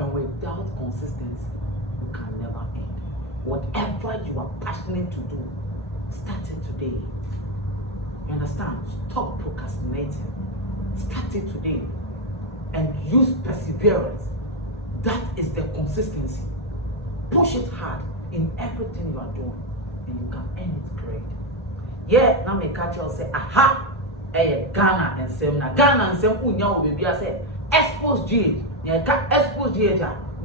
And without consistency, you can never end. Whatever you are passionate to do, start it today. You understand? Stop procrastinating. Start it today. And use perseverance. That is the consistency. Push it hard in everything you are doing, and you can end it great. Yeah, now me catch you say, aha, Ghana and Sem na Ghana and Sem unya baby I say Xposed GH. Yeah, Xposed GH,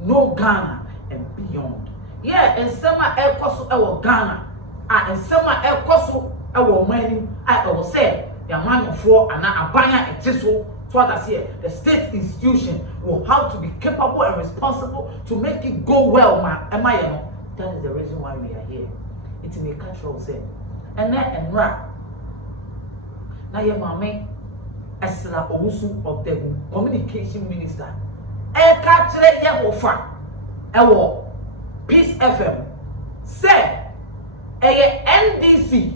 no Ghana and beyond. Yeah, and Sema Ekosu ewo Ghana. And Sema Ekosu ewo money. I will say, the man for and abanya etiso. So what I say, the state institution will have to be capable and responsible to make it go well, am I? That is the reason why we are here. It's in a cultural sense. And then and rap. Now your mommy, Ursula Owusu of the communication minister. Catch Peace FM. Say, NDC.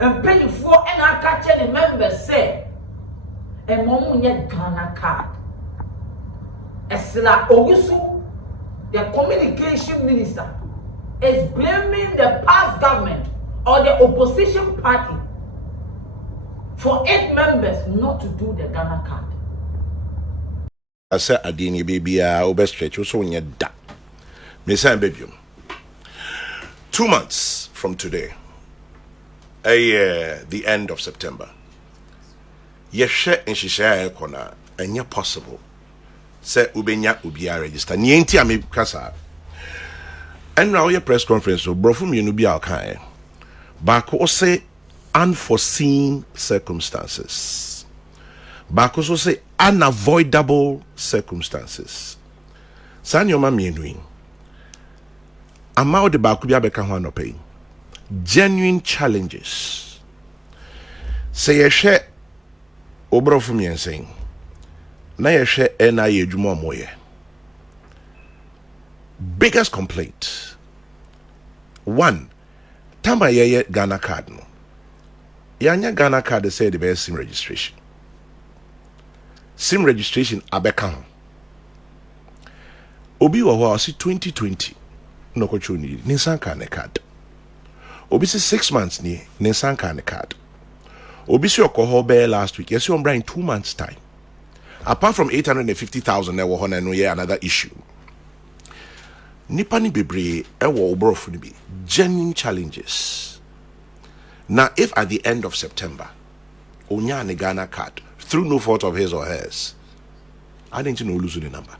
And pay for and I catch the members say. And mom yet Ghana card. Ursula Owusu, the communication minister, is blaming the past government or the opposition party for 8 members not to do the Ghana card. I said, Adini baby, I stretch so in your da. Miss Baby. 2 months from today, the end of September. Yeshe and she share corner and yet possible. Say ubenya ubia register. Nienti ame kasa. And now your press conference so bro from you no be alkan. Bako say unforeseen circumstances. Bako so say unavoidable circumstances. San your mama menuing. Amao de bako bia beka ho anopai. Genuine challenges. Say yeshe obro from yen saying. Na yeshe ena yejumo moye. Biggest complaint. 1. Tamba yeye Ghana card no. Yanya Ghana card say the best SIM registration. SIM registration abeka ho. Obi wa wa si 2020 no ko chuni Nissan card. Obi si 6 months ni Nissan card. Obi si okoho be last week. Yes, you in 2 months time. Apart from 850,000 there were no year another issue. Nipani bebre ewo obrofu ni bi genuine challenges. Now if at the end of September onya ne Ghana card through no fault of his or hers, I didn't know lose the number.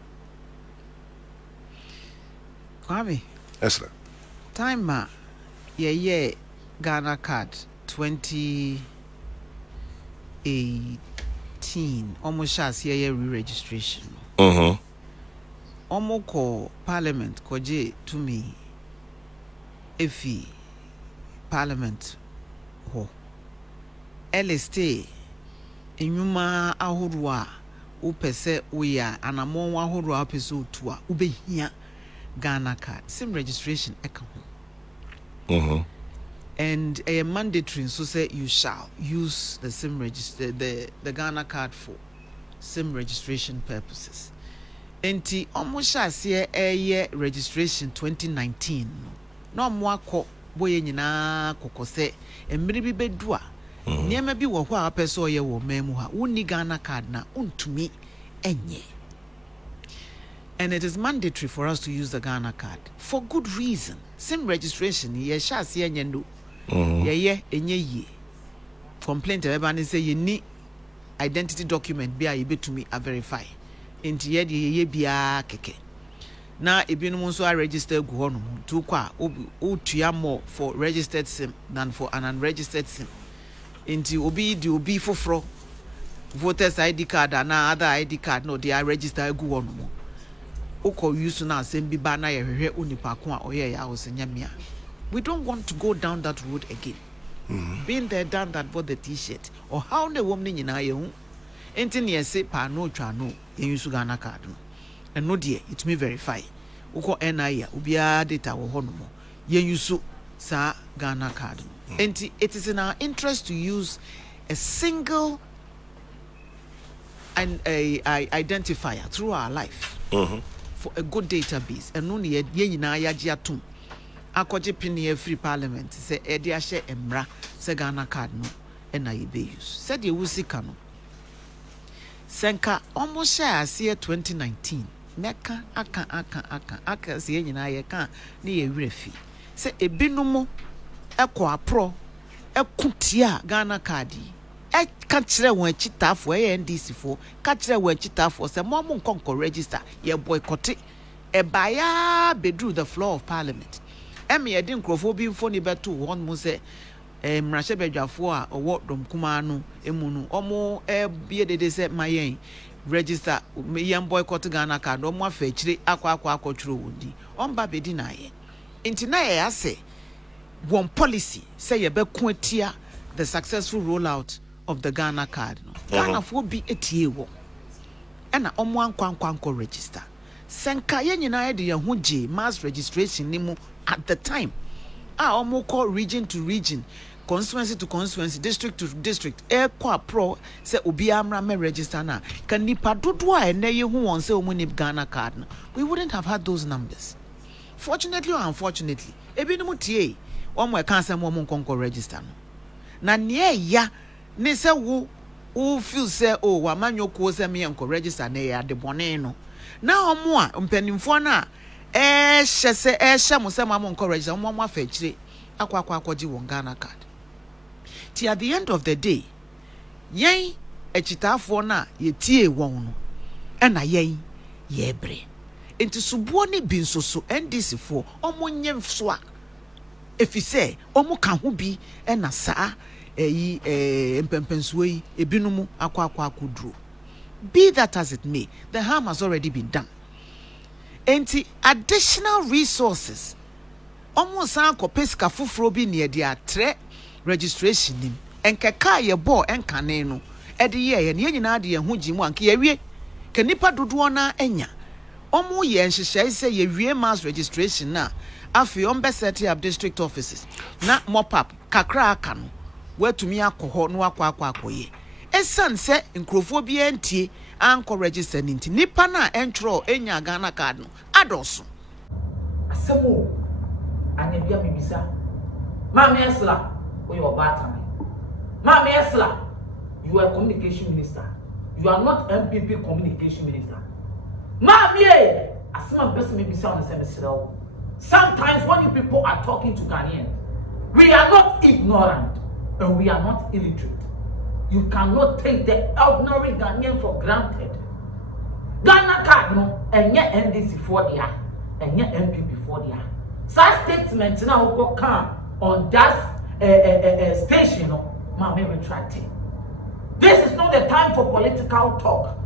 Kwame. Yes, sir. Time ma yeah Ghana card 2018 almost as yeah re-registration. Omoko Parliament koje to me efi Parliament ho LST enyuma ahorwa upese uya anamon ahorwa upese otua ubehia Ghana card SIM registration eka ho and a mandatory so say you shall use the SIM register the Ghana card for SIM registration purposes. Enti almost as year registration 2019 no mwako boye nyina kokose emiri bi bedua niema bi wo ho a peso ye wo memu ha woni Ghana card na untumi enye. And it is mandatory for us to use the Ghana card for good reason. SIM registration ye sha se enye ndo ye enye ye complaint everybody say you need identity document bia ye betumi a verify inti ye bia keke na ebinum nso a register gu ho no to kwa otua more for registered SIM than for an unregistered SIM inti obi foforo voters ID card and other ID card no they are registered gu ho no oko use na SIM bi ba na ye hwehwe onipa ko a oye ya osenya. We don't want to go down that road again. Been there, done that, bought the t-shirt or how the woman in ayo enti ye say pa no twa no yen use Ghana card no and no dear it may verify uko NIA ubia data wo ho no yen use sa Ghana card enti it is in our interest to use a single and a identifier through our life for a good database and no ye nyina ya gye atom akɔgye pin free parliament say e de ahye emra say Ghana card no na ye be use said ye wusika no senka almost share ase 2019 meka aka say nyina ye ka na ye werɛfi say ebinom ekɔ apro ekutia Ghana card ka kire won achitafo NDC fo ka kire won achitafo say mo nkonko register ye boycott e baya bedru the floor of parliament emi ye din krofo bi mfo ni beto won mu say mrahye bedwafo a owo dom kuma no emu no omo bie dede say mayen register yen boycott Ghana card omo afa kire akwa wondi omba bedi na ye nti na ye ase one policy say ye be kuatia the successful rollout of the Ghana card no Ghana fo bi etie wo ena omo ankwankwanko register senka ye nyina ye de ye ho gye mass registration ni mu at the time omo call region to region, constituency to constituency, district to district kwa pro say obi amra me register na kan nipa dodo a ene ye hu won say omo ni Ghana card no we wouldn't have had those numbers. Fortunately or unfortunately ebi no mutie omo e kan say omo nkonko register no na ne ya ne say wo feel say oh wa manyoko say me enko register na ya de bone no na omo a mpanimfo na hye mo say mo enko register omo afa kire akwa won Ghana card ti at the end of the day yen echitafo na ye tie won no na yen ye bre enti subuo ni bi nsoso NDC fo omo nyemfso a efise omo ka ho bi na saa empempensuo yi ebinumu akwa kudro. Be that as it may, the harm has already been done. Enti additional resources almost anko pesika fufuro bi ne de atre registration nim enkeka ye bo enkane no e de ye ne nyina de ye ho gimu anke ye wie ke nipa dodo na enya omo ye nhyehyai se ye wie mass registration na afi ombe set up district offices na mop up kakra aka no watumi akọ no akọ esan se nkrofo bi entie anko register ninti nipa na entro enya Ghana card no adoso asemo anebia mebisa Mama Ursula we your batman Mama Ursula you are communication minister you are not MPP communication minister Mama asema person mebisa on the same. Sometimes when you people are talking to Ghanaians we are not ignorant and we are not illiterate. You cannot take the ordinary Ghanaian for granted. Ghana card no, and yet NDC for there, and yet MPP for there. Such statements now will come on that station, Mama retracting. This is not the time for political talk.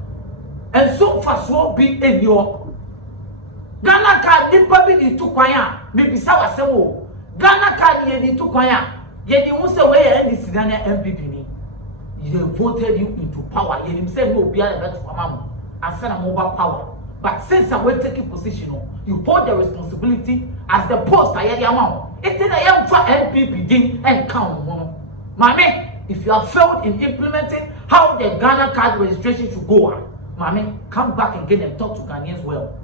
And so fast will be in your Ghana card, the public need to kwaya, maybe sawa sewo. Ghana card ye need to kwaya. Ye di won say we NDC Ghana MPP ni. They voted you into power. Ye say no be a better mama. I said I'm over power. But since I'm taking position, you hold the responsibility as the post I hear amount. It is a young for MPP din and count. Mame, if you have failed in implementing how the Ghana card registration should go, Mame, come back again and talk to Ghanaians well.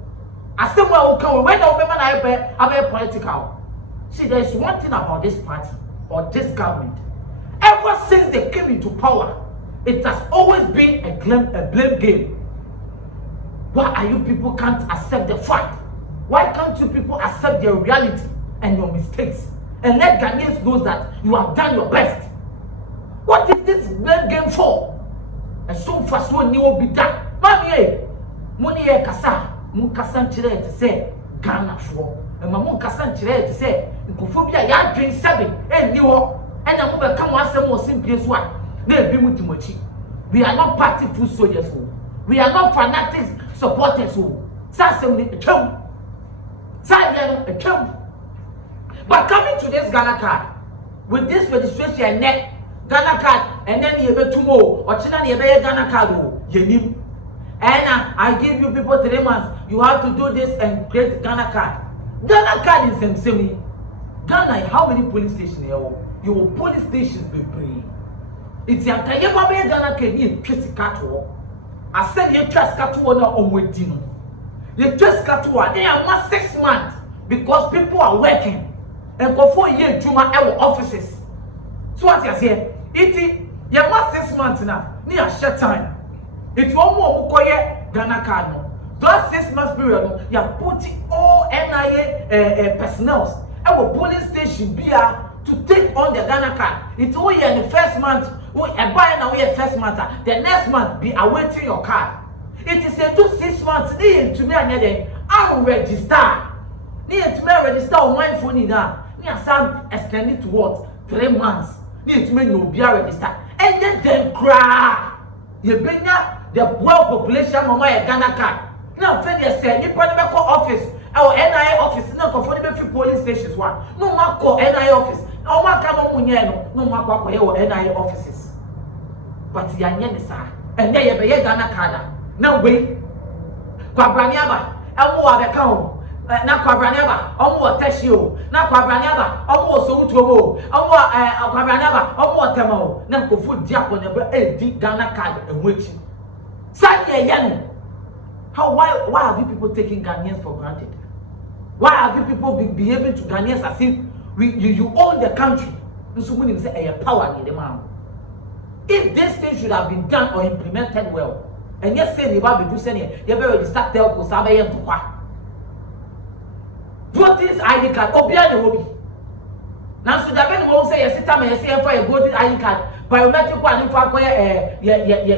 I said well okay when the women are political. See, there is one thing about this party or this government. Ever since they came into power, it has always been a blame game. Why are you people can't accept the fact? Why can't you people accept your reality and your mistakes and let Ghanaians know that you have done your best? What is this blame game for? And so fast one you will be done. Mami, money kasa, mun kasa nchire to say Ghana for. And my mun kasa nchire to say nkophobia ya drink 7 ni ho. And I'm going to come and say more simple one. We are not party food soldiers. We are not fanatics supporters. But coming to this Ghana card, with this registration net, Ghana card, and then you have tomorrow, or China, you have Ghana card. And I give you people 3 months. You have to do this and create Ghana card. Ghana card is the same. Ghana, how many police stations here? Your police stations be free. It's a Kayaba Ghana can you trace cattle. I said you trust cattle on Wedino. You just got to work. They are not 6 months because people are working and go for a year to my offices. So what you say? You are 6 months now. Near short time. It's one more Mukoye Ghana card. That 6 months period, you are putting all NIA personnel our polling station be to take on the Ghana card. It's only in the first month, we are buying away first month, the next month be awaiting your card. It is a 6 months need to be another. I'll register. Need to be register on my phone now. Need some extended to what? 3 months. Need to make you be register. And then cry. You bring the world population of my Ghana card. Now, Fed said, you put the office. Our NIA office, no conformable police stations one. No more call NIA office. No more come no more call your NIA offices. But Yanyan, sir, and they have a Ghana card. Now wait. Quabraniaba, Elmo the cow. Now Quabraniaba, almost Teshio. Now Quabraniaba, almost so to go. Quabraniaba, almost Temo. Now go food Japan, a deep Ghana card and which. Sanya Yan. Why are you people taking Ghanaians for granted? Why are you people behaving to Ghanaians as if you own the country? This woman say a power in the man. If this thing should have been done or implemented well, and yes, say the Bible do say you better start telco Sabayan to qua. Voting ID card, Obia the Wobi. Now, so that when we say yes, time and say for a voting ID card, biometric one in fact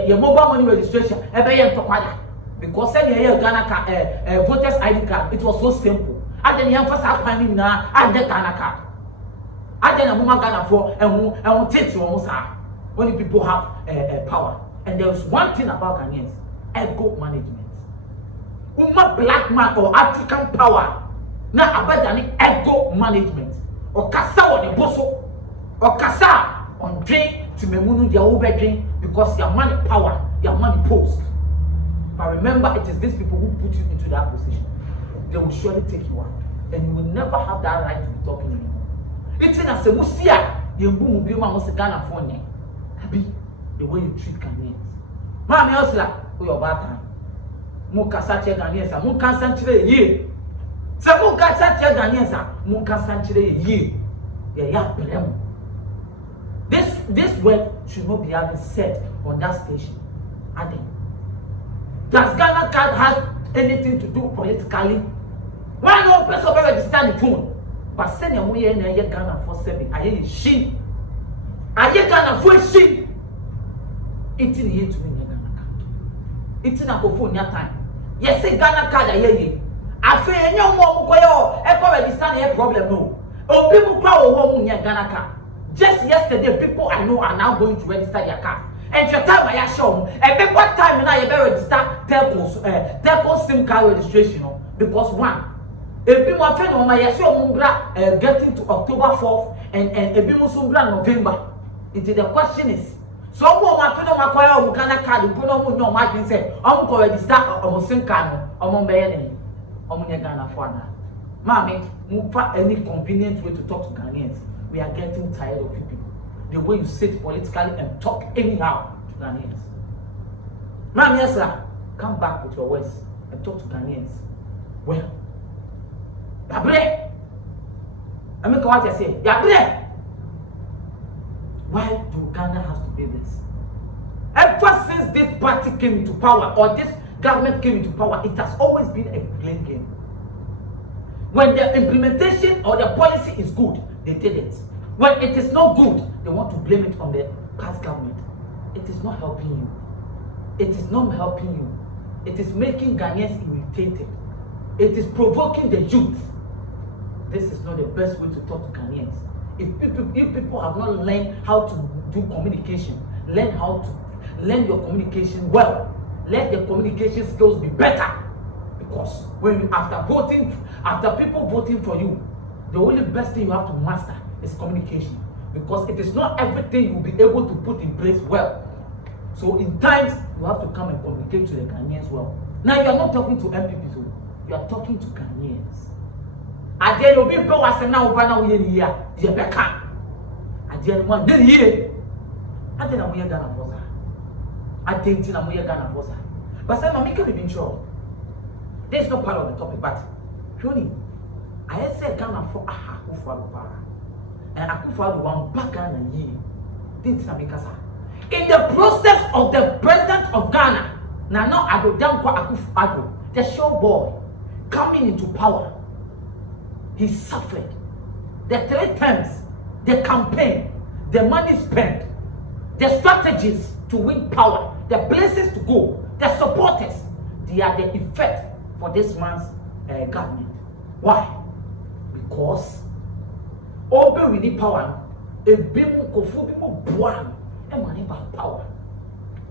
your mobile money registration, a bayan to quada. Because send your Ghana voters ID card, it was so simple. And then you emphasize finding now and the Ghana card. And then a woman Ghana for and won't take you almost when people have power. And there is one thing about Ghanaians, ego management. Uma black man or African power. Now about than ego management. Or kasa on the bosso. Or kasa on drain to memunu their over drain because your money power, your money post. But remember, it is these people who put you into that position. They will surely take you out. And you will never have that right to be talking anymore. It's in a semusia, you boom, be my Ghana for me. Happy the way you treat Ghanaians. Mammy Ursula, for your bad time. Muka Sache Ghanaians, Muka Sanchile ye. Samuka Sache Ghanaians, Muka Sanchile ye. Yeah. This word should not be having said on that station. Adding. Does Ghana card have anything to do politically? Why no person register the phone? But send your money in Ghana for 7. I hear she. I hear Ghana for she. It's in here to me Ghana card. It's in a phone your time. Yes, say Ghana card. I hear you. I feel any more Mukoyo. Ever register a problem? No. Oh, people crowd home in Ghana card. Just yesterday, people I know are now going to register their card. And your time I show and what time now you better register telco SIM card registration because one if you want to know getting to October 4th and if you November into the question is so want to know my Ghana card you know no margin say I'm going to register on SIM card on Ghana for now. Mommy, move any convenient way to talk to Ghanaians. We are getting tired of you people. The way you sit politically and talk anyhow to Ghanaians. Ma'am, yes, sir. Come back with your words and talk to Ghanaians. Well, Yabre. I mean, what I say, Yabre. Why do Ghana have to be this? Ever since this party came into power or this government came into power, it has always been a blame game. When the implementation or the policy is good, they did it. When it is not good, they want to blame it on the past government. It is not helping you. It is not helping you. It is making Ghanaians irritated. It is provoking the youth. This is not the best way to talk to Ghanaians. If people have not learned how to do communication, learn your communication well. Let the communication skills be better. Because after people voting for you, the only best thing you have to master is communication, because it is not everything you'll be able to put in place well. So in times you have to come and communicate to the Ghanaians well. Now you are not talking to MPPs, you are talking to Ghanaians. And then you'll be power now we in here, you better. And then one day here, and then I'm here Ghana for that. I think I'm here Ghana for that. But some make it in trouble. This is not part of the topic, but Shoni, I said Ghana for Akufo-Addo, and Akufo-Addo one back Ghana ye. Didn't Samikasa. In the process of the president of Ghana, Nana Addo Dankwa Akufo-Addo, the show boy, coming into power, he suffered. The 3 terms, the campaign, the money spent, the strategies to win power, the places to go, the supporters, they are the effect for this man's government. Why? Because Obe we need power, a bimu kofu bimu buan, and money about power.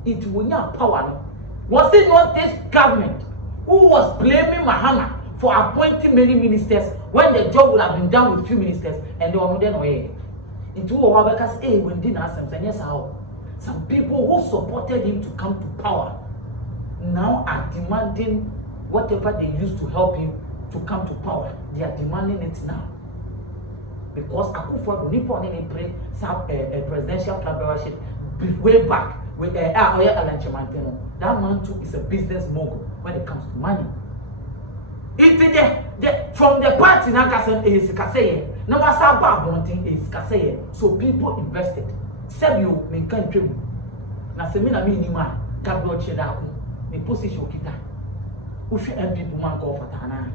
It will not power. Was it not this government who was blaming Mahama for appointing many ministers when the job would have been done with few ministers and they were not there? Into our because when didn't ask them, yes, how some people who supported him to come to power now are demanding whatever they used to help him to come to power. They are demanding it now. Because Akufo-Addo Nippon in a presidential cabinet way back with that man too is a business mogul when it comes to money. From the party now is Kaseye. Now what's about wanting is Kaseye. So people invested. Said you make country. Na semina minima Gabriel Chedako. The position kita. Ufi MP man go Fatana.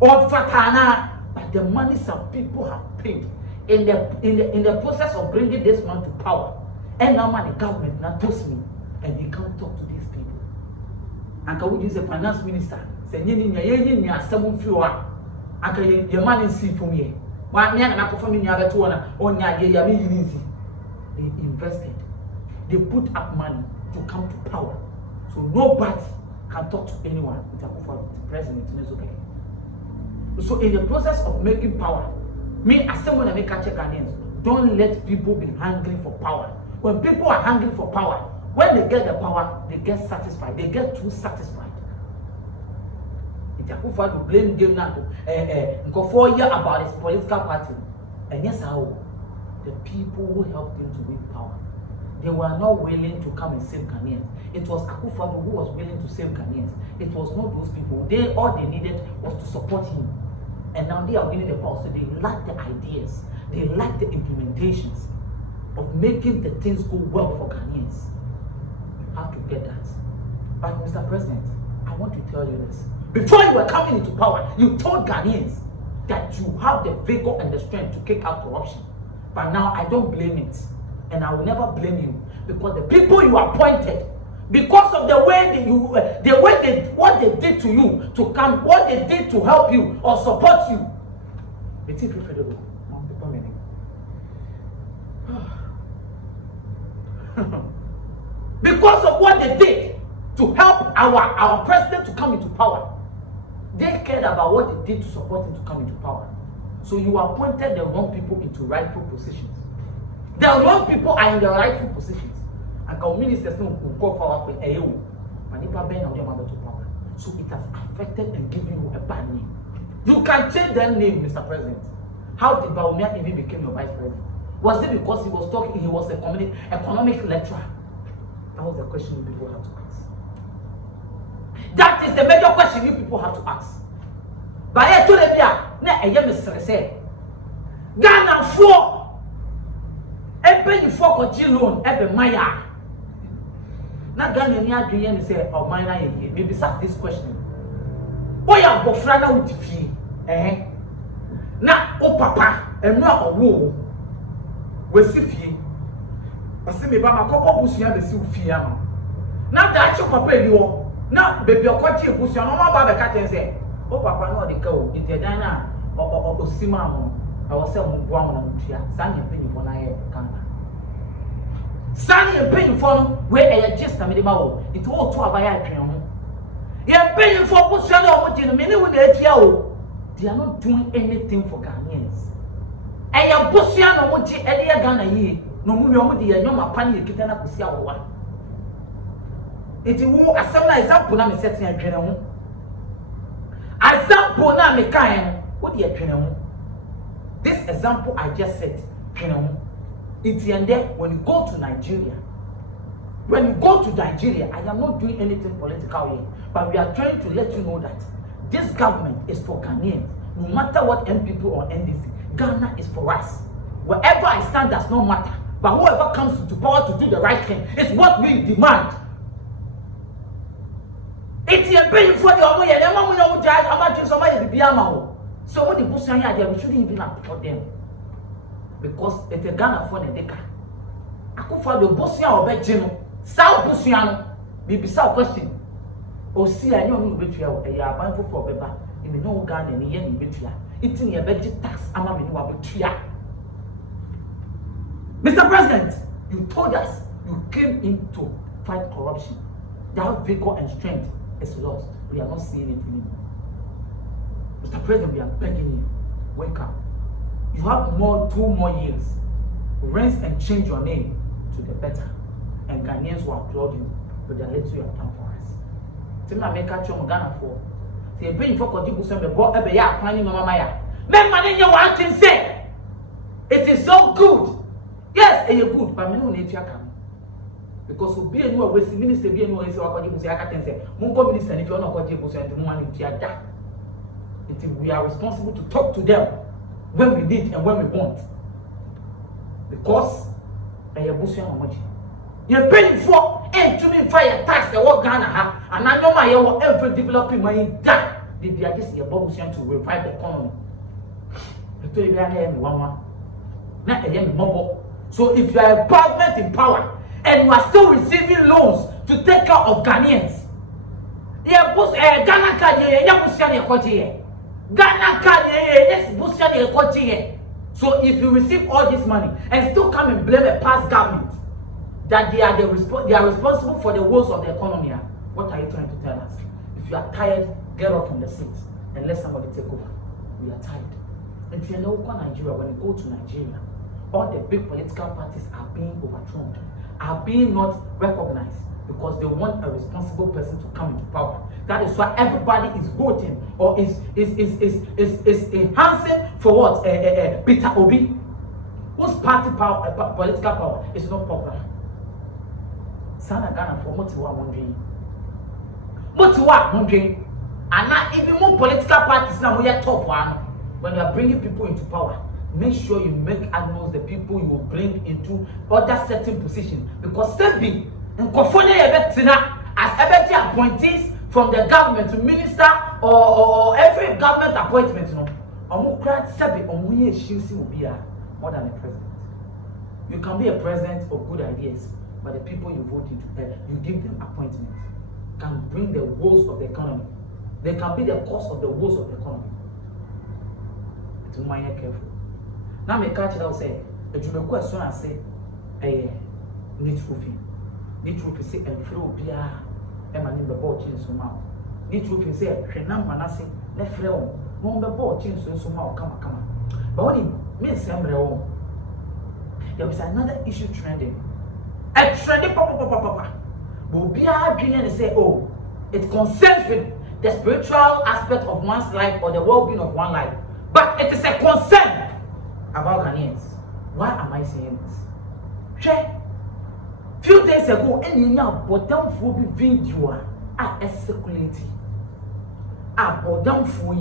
Or Fatana. But the money some people have paid in the process of bringing this man to power. And now the government now toast me and he can't talk to these people. And can we use a finance minister? Say you seven few and can your money see from here. Why me and I perform in your tuana on your easy. They invested, they put up money to come to power. So nobody can talk to anyone without the president is okay. So in the process of making power, me as someone that make a check Ghanaians, don't let people be hungry for power. When people are hungry for power, when they get the power, they get satisfied. They get too satisfied. It's Akufo-Addo blame game now to 4 years about his political party. And yes, how the people who helped him to win power, they were not willing to come and save Ghanaians. It was Akufo-Addo who was willing to save Ghanaians. It was not those people. All they needed was to support him. And now they are winning the power, so they lack the ideas. They lack the implementations of making the things go well for Ghanaians. You have to get that. But Mr. President, I want to tell you this. Before you were coming into power, you told Ghanaians that you have the vigor and the strength to kick out corruption. But now I don't blame it. And I will never blame you. Because the people you appointed, because of the way what they did to you to come, what they did to help you or support you. It's if you because of what they did to help our president to come into power, they cared about what they did to support him to come into power. So you appointed the wrong people into rightful positions. The wrong people are in the rightful positions. And our ministers will go forward with AU. So it has affected and given you a bad name. You can change that name, Mr. President. How did Baumia even become your vice president? Was it because he was talking, he was a economic lecturer? That was the question you people have to ask. That is the major question you people have to ask. But I told them, I am Mr. Say, Ghana for every for loan, every Maya. Now Ghana near dream and say, oh, mine, maybe start this question. Why are Bofrana with the fee? Now, oh, papa, and not a woo. We see fee. I see me by my couple bush here, the sea fear. Now that your papa, you now, baby, your country bush, no more about the cat and say, oh, papa, no, the cow, it's a dana or Simon. I was selling one on here, Sandy penny for Canada. Sandy and penny for where I just a minimum. It all to a buyer. You're paying for pushing over in a minute with the they are not doing anything for Ghanaians. And your Bussian or Elia Ghana ye, no more the no panic, Kitana Pusia one. It will a similar example. I'm setting a general. Example, now, me kind. What do you know? This example I just said, it's in there when you go to Nigeria. When you go to Nigeria, I am not doing anything political here, but we are trying to let you know that this government is for Ghanaians. No matter what MPP or NDC, Ghana is for us. Wherever I stand does not matter, but whoever comes to power to do the right thing is what we demand. It's a pay for the money, and I'm going to judge about somebody to be a so when the Bushman are there, we shouldn't even support them because it's a Ghana for the deca. I could for the Bushman or Betino, South Bushman, maybe South question. Or see, I know you betray a yard for Beba in the no Ghana and the yen betray. It's in your budget tax, I'm a betray. Mr. President, you told us you came in to fight corruption. That vigor and strength is lost. We are not seeing it anymore. Mr. President, we are begging you, wake up. You have 2 more years. Rinse and change your name to the better. And Ghanaians will applaud you with the little you have done for us. So I make a chum Ghana for. Say, you're paying for contribution, but what ever you are planning on Maya. Men, man, you want to say it is so good. Yes, and you're good, but we don't need to come. Because we be a new West Minister, be a new West Minister, I can say, Mungo Minister, if you're not contributing to money to your dad. We are responsible to talk to them when we need and when we want. Because you're boosting how much you're paying for to me fire tax the work Ghana have, and I know my every developing money that they are just your boosting to revive the economy. So if you are a government in power and you are still receiving loans to take care of Ghanaians, Ghana card Ghana card, yes, boosting your country. So if you receive all this money and still come and blame a past government that they are responsible for the woes of the economy, what are you trying to tell us? If you are tired, get off from the seat and let somebody take over. We are tired. And if you know Nigeria, when you go to Nigeria, all the big political parties are being overthrown, are being not recognized because they want a responsible person to come into power. That is why everybody is voting or is enhancing for what? Peter Obi, whose party power, political power is not popular. Sana Ghana for Motiwa wondering, and not even more political parties now. We are top one when you are bringing people into power. Make sure you make animals the people you will bring into other certain position because Sebi and Kofone as every appointees from the government to minister or every government appointment, you know, Sebi will be more than a president. You can be a president of good ideas, but the people you vote into, you give them appointments, can bring the woes of the economy. They can be the cause of the woes of the economy. To mind careful. Now me catch it out say, if you make question and say, need roofing. Need roofing say and flow bia Emma nimbe ball chin so ma. Need roofing say hwenam manase na frɛ wo. No be ball chin so ma kama. But when it means sembre wo, there was another issue trending. A trending papa. But bia adwene and say, oh, it concerns with the spiritual aspect of one's life or the well-being of one life. But it is a concern about Ghanaians. Why am I saying this? Few days ago, any now bottom for video circulating. Bottom for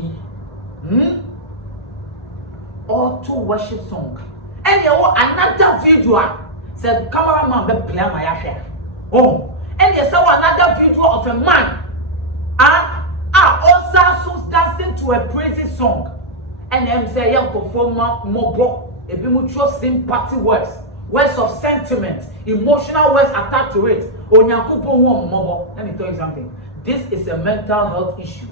auto worship song. And you another video said cameraman be play my share. Oh, and you saw another video of a man also dancing to a praise song. And them say young performer more a bit mutual sympathy words of sentiment, emotional words attached to it. Let me tell you something. This is a mental health issue.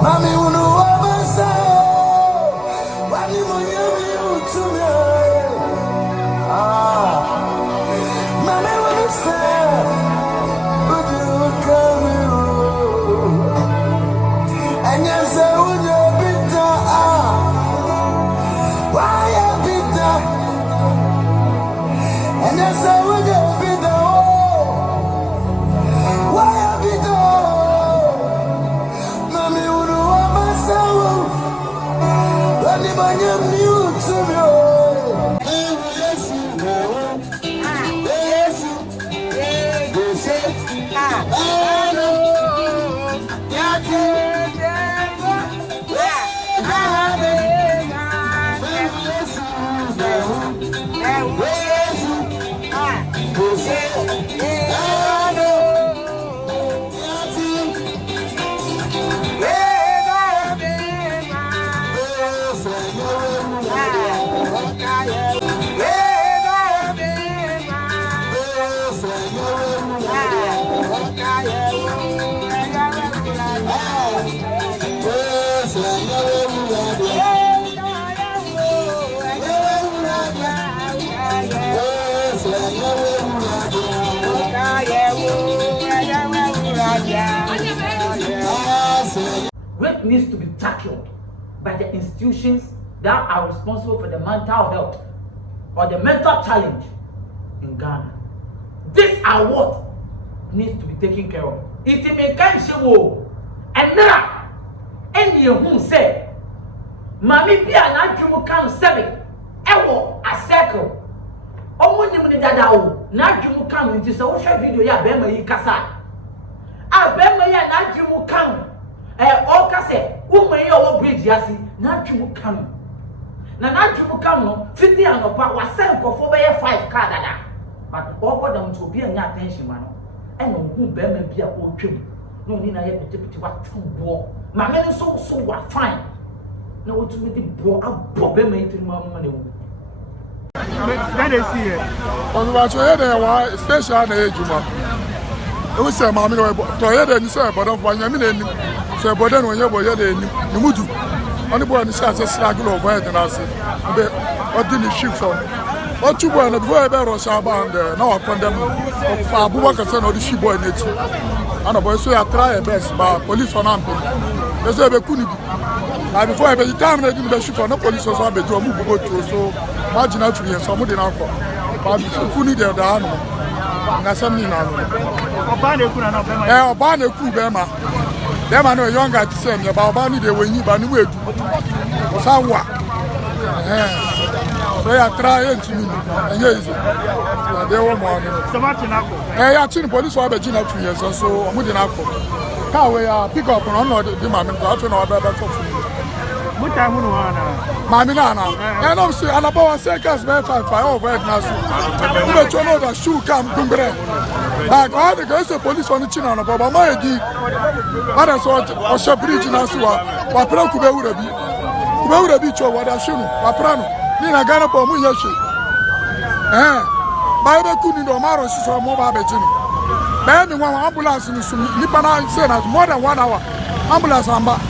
Mami, Rape needs to be tackled by the institutions that are responsible for the mental health or the mental challenge in Ghana. These are what needs to be taken care of. It may come show and now and you who say Mammy be an actual count 7 ewo a circle. Omo nim ni dada o na adwumu kan nti se wo hwe video ya be ma yi kasa a be ma ya na adwumu kan o kase wo ma yi o bridge yasi na adwumu kan na adwumu kan no fiti anopa wa sen kofo be 5 car dada but obo dam to be anya attention ma no e no hu be ma bia o twem no ni na ye pete wa tambo ma me no so wa fine na wo tumi di bo abo be ma yi tinma ma na wo. That is here. On the way there, station na ejuma. We say mama no to here dey say but of wanya me na so but then when you boy dey ni mudu. Oni boy ni say struggle over it na say. Be odini ship from. O two boy na before be rush about there. Now I condemn for Abubakar say no the ship boy net. And boy so ya try your best but police for am. They say be kuni bi. And before the time they didn't be ship for no police was am be do mu go to so imagine how to be some de na ko ba fu ni de da no na sam ni na no oba na eku na no be ma oba na eku be ma dem ma no younger to say me ba oba ni de wenyi ba ni mu edu o sa wa so ya try enti ni yes na de wo mo no so ma ti na ko ya chi ni police wa be ji na 2 years so o mu de na ko ka we ya pick up no de ma me ko na oba be for Mammy Nana, and I'm saying, and about seconds, man, 5 over at Nasu. You bet you know that shoe come to bread. Like all the guys, the police on the chin on a Baba Maidi, other sort of shop bridge in Asua, Papra Kuba beach or what I should, Paprano, Nina Gana for Muyashi. Bible couldn't do Maro, she's a mobile Betty. Man, one ambulance in Nipana said more than 1 hour. Ambulance amba.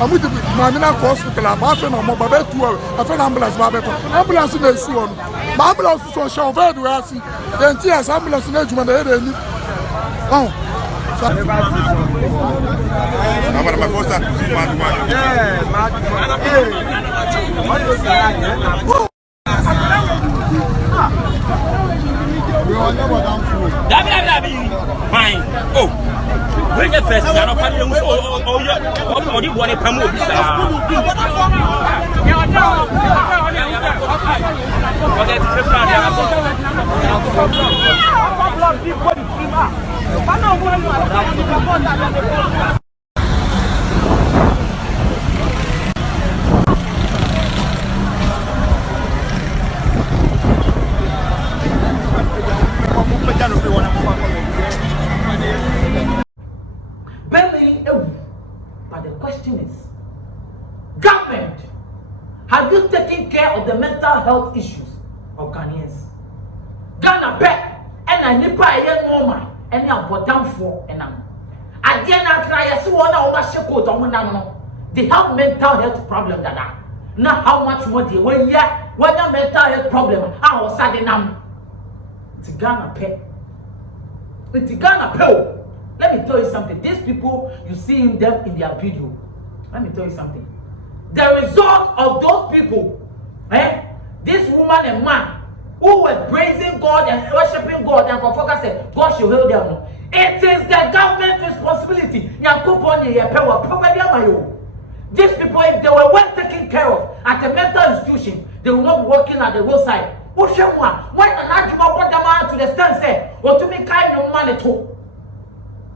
I'm with the Mamina hospital. I'm after no more. But 2 hours. I found ambulance. Ambulance in the soon. Ambulance is so show. Where do I see? Then tears ambulance in the edge when they had any. Oh. I'm going to my poster. Fine. Oh. When the first year of Padu, or you want to come over, but the question is, government, have you taken care of the mental health issues of Ghanaians? Ghana bet and I nipa a normal and I bought down for and I'm again I try to one over sheko to they have mental health problem that now how much more they when yeah when the mental health problem I was sad in it's Ghana pay. It's Ghana pay. Let me tell you something. These people, you see them in their video. Let me tell you something. The result of those people, this woman and man who were praising God and worshiping God and Kofoka said, God should heal them. It is the government's responsibility. These people, if they were well taken care of at a mental institution, they will not be working at the roadside. When an argument put them out to the stand say, or to me kind of money too.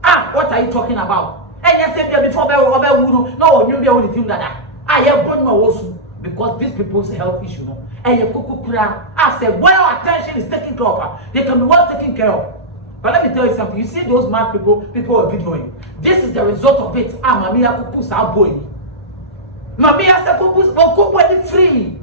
Ah, what are you talking about? And you said before no, you be able to think that I have born also because these people's health issue, no. And you could I said, well, attention is taken care of. They can be well taken care of. But let me tell you something. You see those mad people are videoing. This is the result of it. Ah, Mamia Kupus our boy. Mamia Sakupus or Kupu free.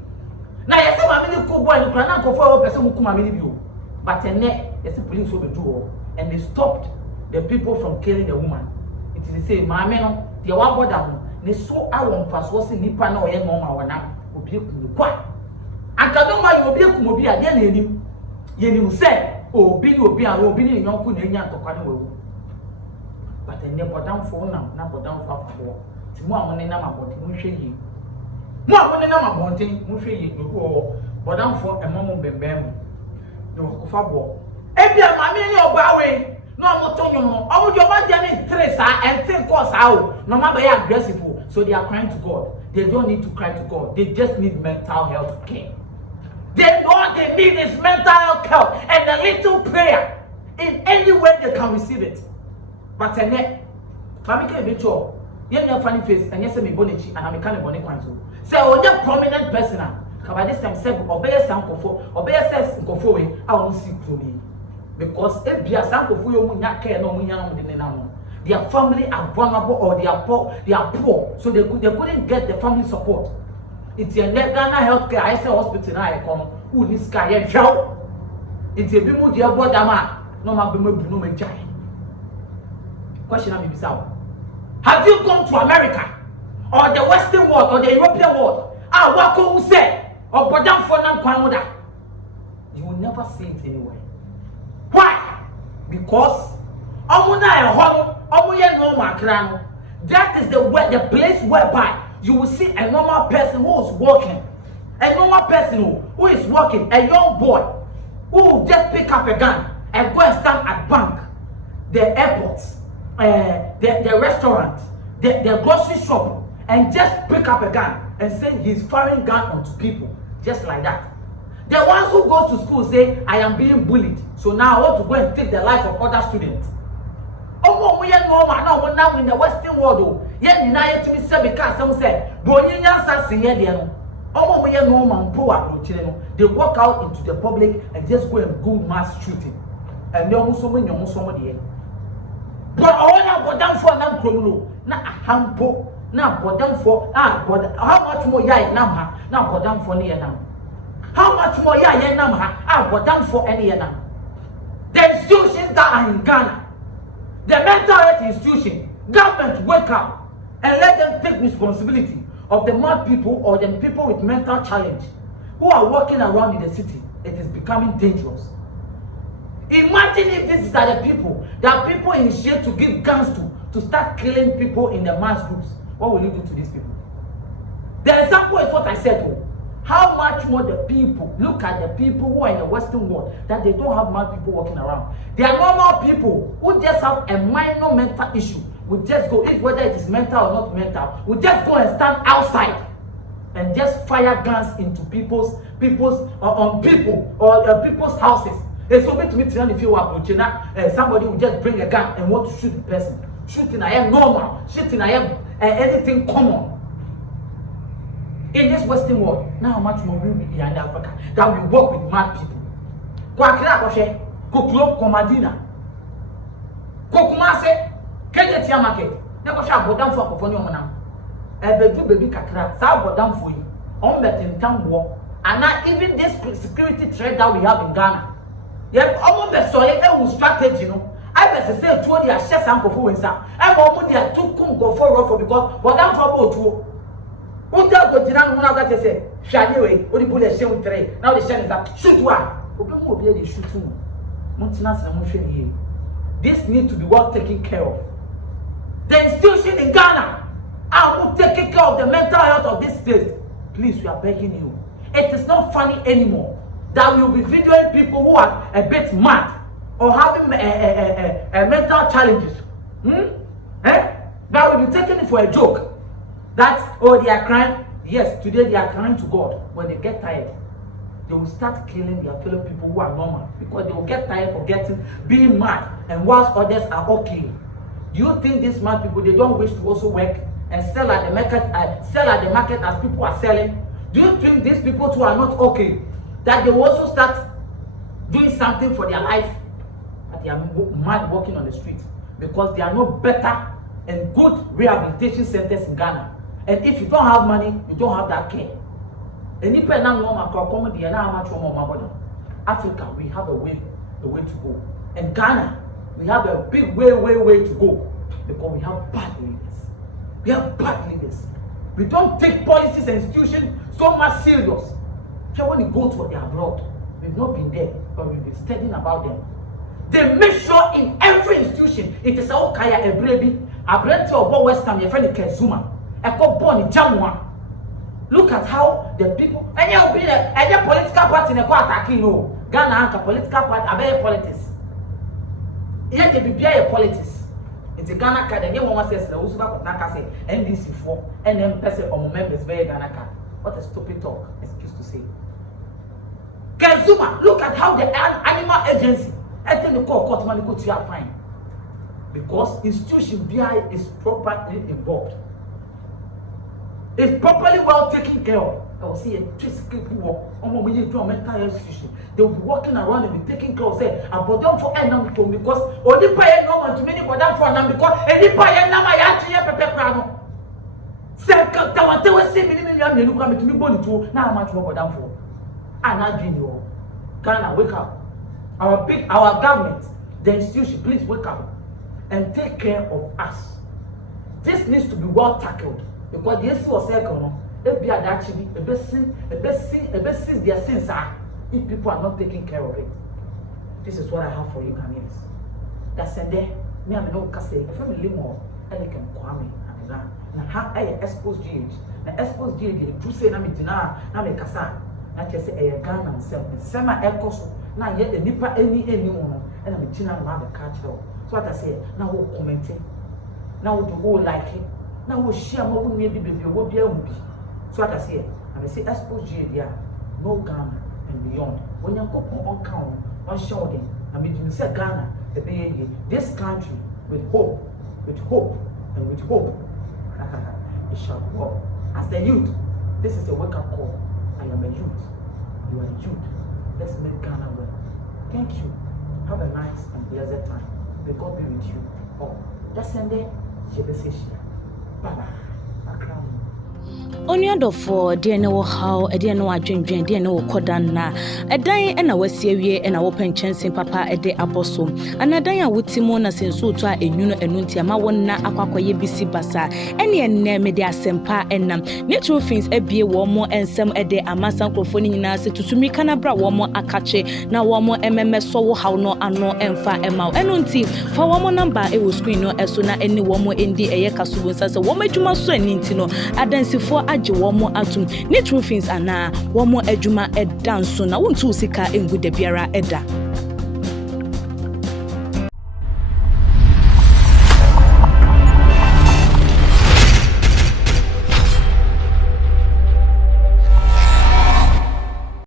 Now, yes, Mammy Kupu and Kranak for a person who come and you. But a net, yes, the police will be do, and they stopped the people from killing the woman. It is the same. Mammy, the one border, they saw our first was in Nippon or young mama or now will be quiet. And Kadoma will be a Kumobia, then you say. Oh, be you be a robin in your Kunya to Kanu. But I never down for now, never down for tomorrow when I'm about Mushy. More when I'm wanting Mushy, but down for a moment, Bembam. No, Fabo. Every mammy or Bowie, no, Motonio, I would your man Teresa and 10 course out. No matter they are aggressive, so they are crying to God. They don't need to cry to God, they just need mental health care. They all they need is mental health help and a little prayer in any way they can receive it. But I net, Family can't be sure. You have a funny face and yes, I'm a bonichi and I'm a kind of bonnet council. Say, oh, you're prominent person. By this time, say, obey a sample for, obey a sense for I won't see to me. Because if you are sample for you, care no money. Their family are vulnerable or they are poor, so they couldn't get the family support. It's a Ghana healthcare. I say hospital now. I come. Who needs care? Yeah, show. It's a bimu dear boy dama. No ma bimu no me jai. Question I'm bizarre. Have you gone to America or the Western world or the European world? Ah, what who say? Or bodam for nam kwamuda? You will never see it anywhere. Why? Because amuna e hono, amuye no makrano. That is the place whereby you will see a normal person who is walking, a normal person who is walking, a young boy who will just pick up a gun and go and stand at bank, the airports, the restaurant, the grocery shop, and just pick up a gun and say he's firing gun onto people, just like that. The ones who go to school say, I am being bullied, so now I want to go and take the life of other students. Oh, we are normal now in the Western world. Yet, deny to be said because some say, Bonian Sassian. Oh, we are normal, poor children. They walk out into the public and just go and do mass shooting. And they almost so many somebody. But all now go down for non criminal, not a hampo, now go down for but how much more yay namha, now go down for near now. How much more yay namha, go down for any now. The institutions that are in Ghana. The mental health institution, government wake up and let them take responsibility of the mad people or the people with mental challenge who are walking around in the city. It is becoming dangerous. Imagine if these are the people that people initiate to give guns to start killing people in the mass groups. What will you do to these people? The example is what I said. Oh, how much more the people, look at the people who are in the Western world, that they don't have mad people walking around. They are normal people who just have a minor mental issue. We just go, if whether it is mental or not mental, we just go and stand outside and just fire guns into people's houses. It's so to me if you are somebody will just bring a gun and want to shoot the person. Shooting I am normal, shooting I am anything common. In this Western world, now how much more we be in Africa that we work with mad people. Kwakira koshe, koklo komadina. Kokumase, Kenya tia market. Na koshe abodam for akofo ni omonam. Ebedu baby kakra, sa abodam for you. On betintam wo. And now even this security threat that we have in Ghana. Yeah, almost the soil strategy, you know. I bet say to the share some kofo wensa. I want to dia too kun go for because bodam for both. Uta go tina no na ga say hwanye we odi bullet share 3 now the share is that shoot one obi mo obi dey shoot two montina say mo hwe here. This need to be well taken care of. The institution in Ghana are taking care of the mental health of this state. Please, we are begging you. It is not funny anymore that we will be videoing people who are a bit mad or having mental challenges. That will be taking it for a joke. That, oh, they are crying. Yes, today they are crying to God. When they get tired, they will start killing their fellow people who are normal, because they will get tired of being mad, and whilst others are okay. Do you think these mad people, they don't wish to also work and sell at the market, as people are selling? Do you think these people too are not okay, that they will also start doing something for their life, but they are mad walking on the street because there are no better and good rehabilitation centers in Ghana? And if you don't have money, you don't have that care. Africa, we have a way to go. And Ghana, we have a big way to go, because we have bad leaders. We don't take policies and institutions so much serious. So when you go to the abroad, we've not been there, but we've been studying about them. They make sure in every institution, it is all kaya a baby, a brand of West Ham, your friend Kezuma, a cop born in Jamwa. Look at how the people, and you'll be there, and your political party in a quarter, Ghana, political party, a better politics. Yet they be a politics. It's a Ghana card, and your woman says, the Ursula Owusu NDC 4, and then person or members very Ghana card. What a stupid talk, excuse to say. Kezuma, look at how the animal agency, I think the court money go to your fine. Because institution BI is properly involved. It's properly well taken care of. I will see a twist people when you do a mental health institution. They will be walking around and be taking care of say, I bought them for enam because or the pay no one to many but them for them because any pay na my actually pepe crano. Say come they will say million you come to me boni to now much more than for. And I do you Ghana, wake up. Our government, the institution, please wake up and take care of us. This needs to be well tackled. Because the issue was second, if they are actually a best their sins are if people are not taking care of it. This is what I have for you, Ghanaians. That's and there, me and no case, if I'm a limo, and they can call me and now I Xposed GH. Now Xposed GH, you say, Namidina, Namikasa, and just say a gun and semi echoes. Now yet the nipper anyone, and I'm a china mother catch her. So what I say, now we'll comment it. Now we'll do like it. Now we'll share more maybe baby will be able to be. So what I say, I say Xposed GH, no Ghana and beyond. When you go on count, on showing, I mean you say Ghana, this country with hope, and with hope, it shall go. As the youth, this is a wake-up call. I am a youth. You are a youth. Let's make Ghana well. Thank you. Have a nice and blessed time. May God be with you. Oh, that's Sunday. Bye-bye. Onyadofo de ne wo haw de ne wo adwendwen de ne wo kodan na edan e na wasie wie e na wo penchensen papa e de aboso anadan a wotimo na senso to a enwuno enunti ama wonna akwakoye bisi basa ene enne me de asempa enam natural things ebie wo mo ensem e de amasan krofo ni nyina se tutumi kana bra wo mo akache na wo mo ememe so wo haw no ano emfa ema enunti fa wo mo number e wo screen no eso na ene wo mo endi eye kasubo nsa se wo madwuma so aninti no adansifo aje womo atum ne true things ana womo adwuma edanso na wontu sika engu da biara eda